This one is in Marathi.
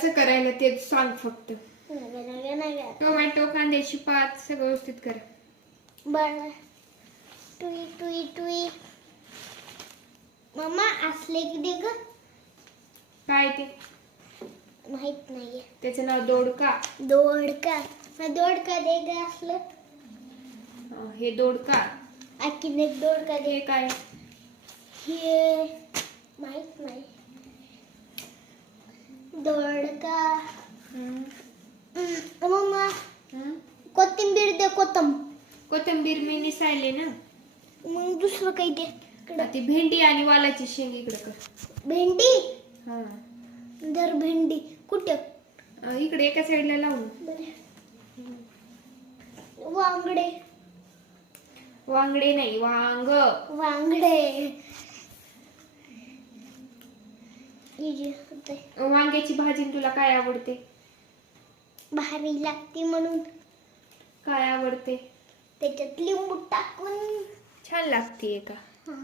कसं करायला ते सांग फक्त. नाही टोमॅटो कांद्याची पात सगळं व्यवस्थित कर. बर. टुई टुई टुई. मम्मा असले की दे ग. काय ते माहित नाहीये. त्याचं नाव दोडका. दोडका. दोडका दे ग असलं. हे दोडका. आणखीन एक दोडका दे. हे काय? हे माहित नाही. दोडका. मम्मा कोथिंबीर दे. कोथिंबीर मी निसायले ना. मग दुसरं काही दे. ती भेंडी आणि वालाची शेंग इकडे कर. भेंडी. हा दर भेंडी कुठे? इकडे एका साईडला लावून. वांगडे. वांगडे नाही वांग. वांगडे. वांग्याची भाजी तुला काय आवडते? भारी लागते म्हणून. काय आवडते? त्याच्यात लिंबू टाकून छान लागते का? हा.